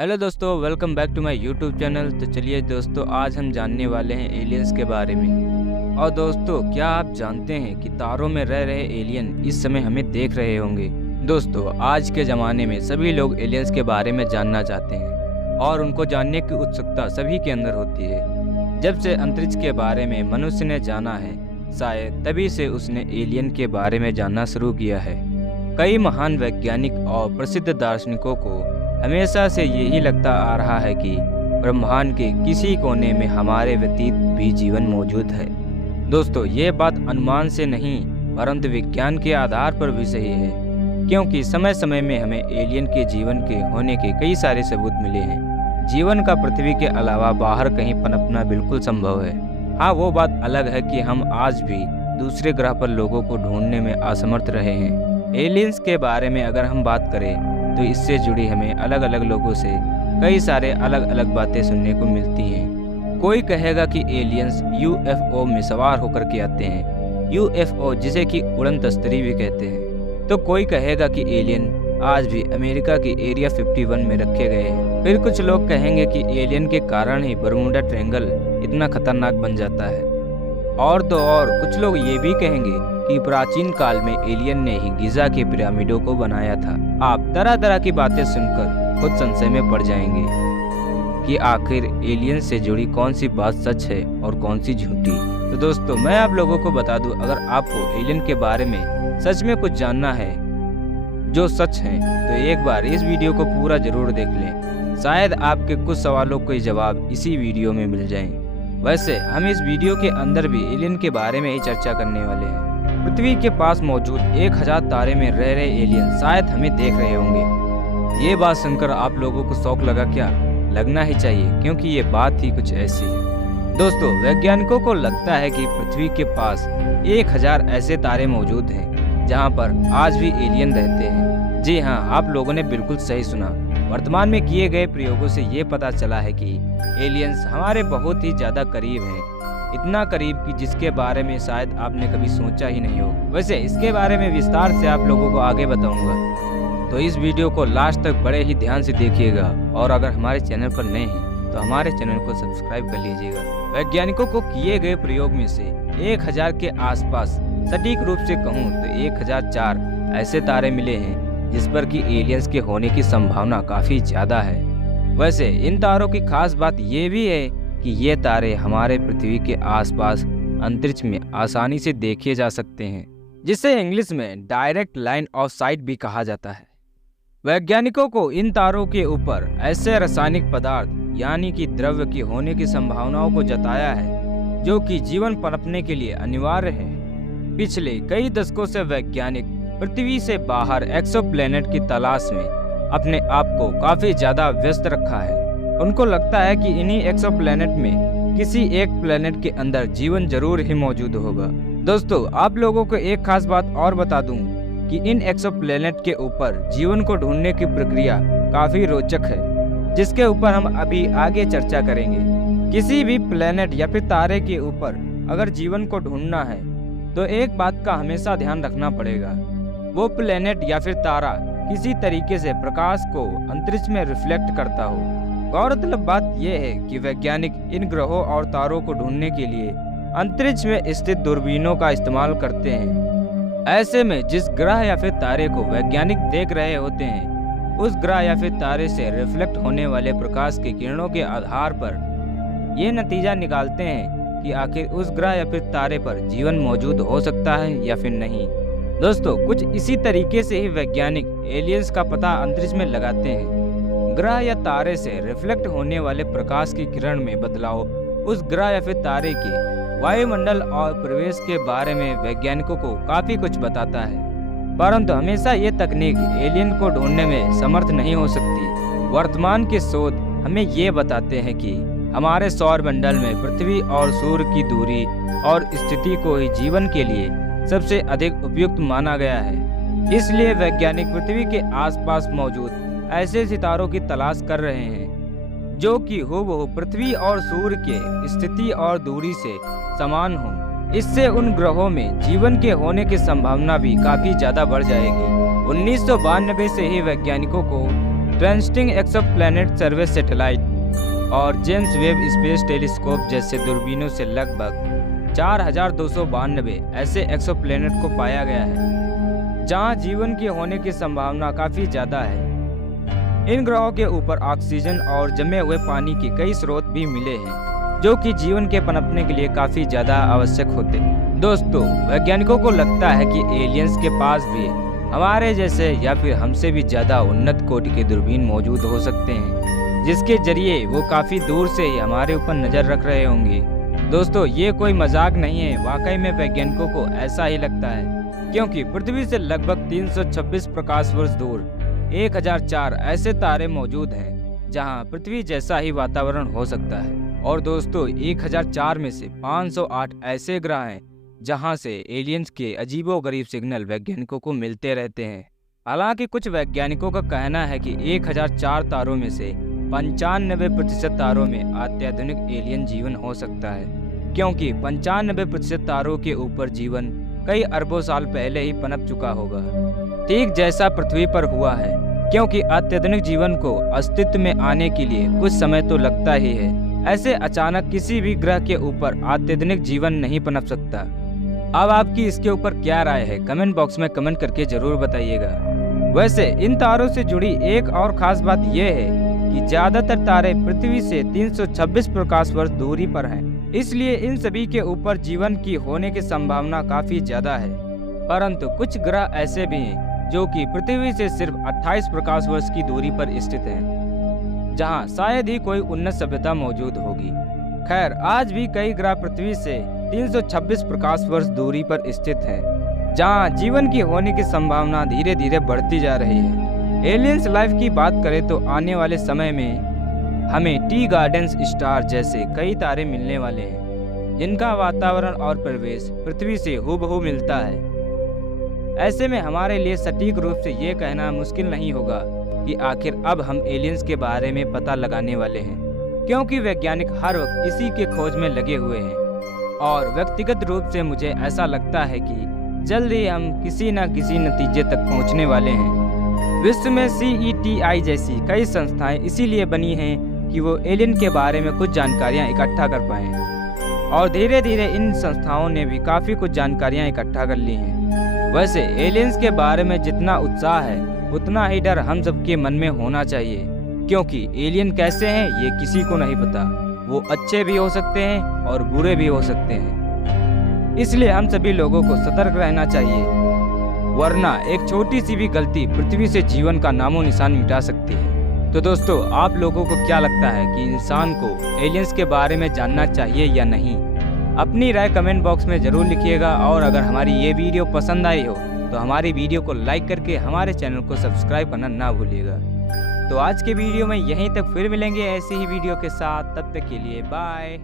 Hello दोस्तों, welcome back to my YouTube channel. तो चलिए दोस्तों, आज हम जानने वाले हैं एलियंस के बारे में। और दोस्तों, क्या आप जानते हैं कि तारों में रह रहे एलियन इस समय हमें देख रहे होंगे। दोस्तों, आज के ज़माने में सभी लोग एलियंस के बारे में जानना चाहते हैं और उनको जानने की उत्सुकता सभी के अंदर होती है। जब से अंतरिक्ष के बारे में मनुष्य ने जाना है, शायद तभी से उसने एलियन के बारे में जानना शुरू किया है। कई महान वैज्ञानिक और प्रसिद्ध दार्शनिकों को हमेशा से यही लगता आ रहा है कि ब्रह्मांड के किसी कोने में हमारे व्यतीत भी जीवन मौजूद है। दोस्तों, ये बात अनुमान से नहीं परंतु विज्ञान के आधार पर भी सही है, क्योंकि समय समय में हमें एलियन के जीवन के होने के कई सारे सबूत मिले हैं। जीवन का पृथ्वी के अलावा बाहर कहीं पनपना बिल्कुल संभव है। हाँ, वो बात अलग है कि हम आज भी दूसरे ग्रह पर लोगों को ढूंढने में असमर्थ रहे हैं। एलियंस के बारे में अगर हम बात करें तो इससे जुड़ी हमें अलग अलग लोगों से कई सारे अलग अलग बातें सुनने को मिलती हैं। कोई कहेगा कि एलियंस यूएफओ में सवार होकर के आते हैं, यूएफओ जिसे कि उड़न तस्तरी भी कहते हैं। तो कोई कहेगा कि एलियन आज भी अमेरिका के एरिया 51 में रखे गए हैं। फिर कुछ लोग कहेंगे कि एलियन के कारण ही बरमूडा ट्रायंगल इतना खतरनाक बन जाता है। और तो और कुछ लोग ये भी कहेंगे कि प्राचीन काल में एलियन ने ही गिजा के पिरामिडों को बनाया था। आप तरह तरह की बातें सुनकर खुद संशय में पड़ जाएंगे कि आखिर एलियन से जुड़ी कौन सी बात सच है और कौन सी झूठी। तो दोस्तों, मैं आप लोगों को बता दूं, अगर आपको एलियन के बारे में सच में कुछ जानना है जो सच है तो एक बार इस वीडियो को पूरा जरूर देख लें। शायद आपके कुछ सवालों के जवाब इसी वीडियो में मिल जाएं। वैसे हम इस वीडियो के अंदर भी एलियन के बारे में ही चर्चा करने वाले हैं। पृथ्वी के पास मौजूद 1000 तारे में रह रहे एलियन शायद हमें देख रहे होंगे। ये बात सुनकर आप लोगों को शौक लगा क्या? लगना ही चाहिए, क्योंकि ये बात ही कुछ ऐसी है। दोस्तों, वैज्ञानिकों को लगता है कि पृथ्वी के पास 1000 ऐसे तारे मौजूद हैं जहां पर आज भी एलियन रहते हैं। जी हाँ, आप लोगों ने बिल्कुल सही सुना। वर्तमान में किए गए प्रयोगों से ये पता चला है कि एलियंस हमारे बहुत ही ज्यादा करीब हैं। इतना करीब कि जिसके बारे में शायद आपने कभी सोचा ही नहीं हो। वैसे इसके बारे में विस्तार से आप लोगों को आगे बताऊंगा, तो इस वीडियो को लास्ट तक बड़े ही ध्यान से देखिएगा। और अगर हमारे चैनल पर नए हैं तो हमारे चैनल को सब्सक्राइब कर लीजिएगा। वैज्ञानिकों को किए गए प्रयोग में से 1000 के आसपास, सटीक रूप से कहूँ तो 1004 ऐसे तारे मिले हैं जिस पर कि एलियंस के होने की संभावना काफी ज्यादा है। वैसे इन तारों की खास बात ये भी है कि ये तारे हमारे पृथ्वी के आसपास अंतरिक्ष में आसानी से देखे जा सकते हैं, जिसे इंग्लिश में डायरेक्ट लाइन ऑफ साइट भी कहा जाता है। वैज्ञानिकों को इन तारों के ऊपर ऐसे रासायनिक पदार्थ यानी कि द्रव्य की होने की संभावनाओं को जताया है जो कि जीवन पनपने के लिए अनिवार्य है। पिछले कई दशकों से वैज्ञानिक पृथ्वी से बाहर एक्सोप्लैनेट की तलाश में अपने आप को काफी ज्यादा व्यस्त रखा है। उनको लगता है कि इन्हीं एक्सोप्लैनेट में किसी एक प्लैनेट के अंदर जीवन जरूर ही मौजूद होगा। दोस्तों, आप लोगों को एक खास बात और बता दूं कि इन एक्सोप्लैनेट के ऊपर जीवन को ढूंढने की प्रक्रिया काफी रोचक है, जिसके ऊपर हम अभी आगे चर्चा करेंगे। किसी भी प्लैनेट या फिर तारे के ऊपर अगर जीवन को ढूंढना है तो एक बात का हमेशा ध्यान रखना पड़ेगा, वो प्लैनेट या फिर तारा किसी तरीके से प्रकाश को अंतरिक्ष में रिफ्लेक्ट करता हो। गौरतलब बात यह है कि वैज्ञानिक इन ग्रहों और तारों को ढूंढने के लिए अंतरिक्ष में स्थित दूरबीनों का इस्तेमाल करते हैं। ऐसे में जिस ग्रह या फिर तारे को वैज्ञानिक देख रहे होते हैं, उस ग्रह या फिर तारे से रिफ्लेक्ट होने वाले प्रकाश की किरणों के आधार पर ये नतीजा निकालते हैं कि आखिर उस ग्रह या फिर तारे पर जीवन मौजूद हो सकता है या फिर नहीं। दोस्तों, कुछ इसी तरीके से ही वैज्ञानिक एलियंस का पता अंतरिक्ष में लगाते हैं। ग्रह या तारे से रिफ्लेक्ट होने वाले प्रकाश की किरण में बदलाव उस ग्रह या फिर तारे के वायुमंडल और परिवेश के बारे में वैज्ञानिकों को काफी कुछ बताता है, परंतु हमेशा ये तकनीक एलियन को ढूंढने में समर्थ नहीं हो सकती। वर्तमान के शोध हमें ये बताते हैं कि हमारे सौर मंडल में पृथ्वी और सूर्य की दूरी और स्थिति को ही जीवन के लिए सबसे अधिक उपयुक्त माना गया है। इसलिए वैज्ञानिक पृथ्वी के आसपास मौजूद ऐसे सितारों की तलाश कर रहे हैं जो कि हूबहू पृथ्वी और सूर्य के स्थिति और दूरी से समान हो। इससे उन ग्रहों में जीवन के होने की संभावना भी काफी ज्यादा बढ़ जाएगी। 1992 से ही वैज्ञानिकों को ट्रांजिटिंग एक्सोप्लैनेट सर्वे सैटेलाइट और जेम्स वेब स्पेस टेलीस्कोप जैसे दूरबीनों से लगभग 4292 ऐसे एक्सोप्लैनेट को पाया गया है जहां जीवन के होने की संभावना काफ़ी ज़्यादा है। इन ग्रहों के ऊपर ऑक्सीजन और जमे हुए पानी के कई स्रोत भी मिले हैं जो कि जीवन के पनपने के लिए काफ़ी ज़्यादा आवश्यक होते हैं। दोस्तों, वैज्ञानिकों को लगता है कि एलियंस के पास भी हमारे जैसे या फिर हमसे भी ज़्यादा उन्नत कोटि के दूरबीन मौजूद हो सकते हैं जिसके जरिए वो काफ़ी दूर से ही हमारे ऊपर नज़र रख रहे होंगे। दोस्तों, ये कोई मजाक नहीं है, वाकई में वैज्ञानिकों को ऐसा ही लगता है क्योंकि पृथ्वी से लगभग 326 प्रकाश वर्ष दूर 1004 ऐसे तारे मौजूद हैं जहां पृथ्वी जैसा ही वातावरण हो सकता है। और दोस्तों, 1004 में से 508 ऐसे ग्रह हैं जहां से एलियंस के अजीबोगरीब सिग्नल वैज्ञानिकों को मिलते रहते हैं। हालांकि कुछ वैज्ञानिकों का कहना है कि 1004 तारों में से 95% तारों में अत्याधुनिक एलियन जीवन हो सकता है क्योंकि 95% तारों के ऊपर जीवन कई अरबों साल पहले ही पनप चुका होगा, ठीक जैसा पृथ्वी पर हुआ है। क्योंकि अत्याधुनिक जीवन को अस्तित्व में आने के लिए कुछ समय तो लगता ही है। ऐसे अचानक किसी भी ग्रह के ऊपर अत्याधुनिक जीवन नहीं पनप सकता। अब आपकी इसके ऊपर क्या राय है, कमेंट बॉक्स में कमेंट करके जरूर बताइएगा। वैसे इन तारों से जुड़ी एक और खास बात यह है कि ज्यादातर तारे पृथ्वी से 326 प्रकाश वर्ष दूरी पर हैं, इसलिए इन सभी के ऊपर जीवन की होने की संभावना काफी ज्यादा है। परंतु कुछ ग्रह ऐसे भी हैं जो कि पृथ्वी से सिर्फ 28 प्रकाश वर्ष की दूरी पर स्थित हैं, जहां शायद ही कोई उन्नत सभ्यता मौजूद होगी। खैर, आज भी कई ग्रह पृथ्वी से 326 प्रकाश वर्ष दूरी पर स्थित हैं, जहां जीवन की होने की संभावना धीरे धीरे बढ़ती जा रही है। एलियंस लाइफ की बात करें तो आने वाले समय में हमें टी गार्डन्स स्टार जैसे कई तारे मिलने वाले हैं जिनका वातावरण और परिवेश पृथ्वी से हूबहू मिलता है। ऐसे में हमारे लिए सटीक रूप से ये कहना मुश्किल नहीं होगा कि आखिर अब हम एलियंस के बारे में पता लगाने वाले हैं, क्योंकि वैज्ञानिक हर वक्त इसी के खोज में लगे हुए हैं। और व्यक्तिगत रूप से मुझे ऐसा लगता है कि जल्द ही हम किसी न किसी नतीजे तक पहुंचने वाले हैं। विश्व में CETI जैसी कई संस्थाएं इसीलिए बनी हैं कि वो एलियन के बारे में कुछ जानकारियां इकट्ठा कर पाएं, और धीरे धीरे इन संस्थाओं ने भी काफ़ी कुछ जानकारियां इकट्ठा कर ली हैं। वैसे एलियंस के बारे में जितना उत्साह है उतना ही डर हम सबके मन में होना चाहिए, क्योंकि एलियन कैसे हैं ये किसी को नहीं पता। वो अच्छे भी हो सकते हैं और बुरे भी हो सकते हैं, इसलिए हम सभी लोगों को सतर्क रहना चाहिए, वरना एक छोटी सी भी गलती पृथ्वी से जीवन का नामो निशान मिटा सकती है। तो दोस्तों, आप लोगों को क्या लगता है कि इंसान को एलियंस के बारे में जानना चाहिए या नहीं? अपनी राय कमेंट बॉक्स में ज़रूर लिखिएगा, और अगर हमारी ये वीडियो पसंद आई हो तो हमारी वीडियो को लाइक करके हमारे चैनल को सब्सक्राइब करना ना भूलिएगा। तो आज के वीडियो में यहीं तक, फिर मिलेंगे ऐसी ही वीडियो के साथ। तब तक के लिए बाय।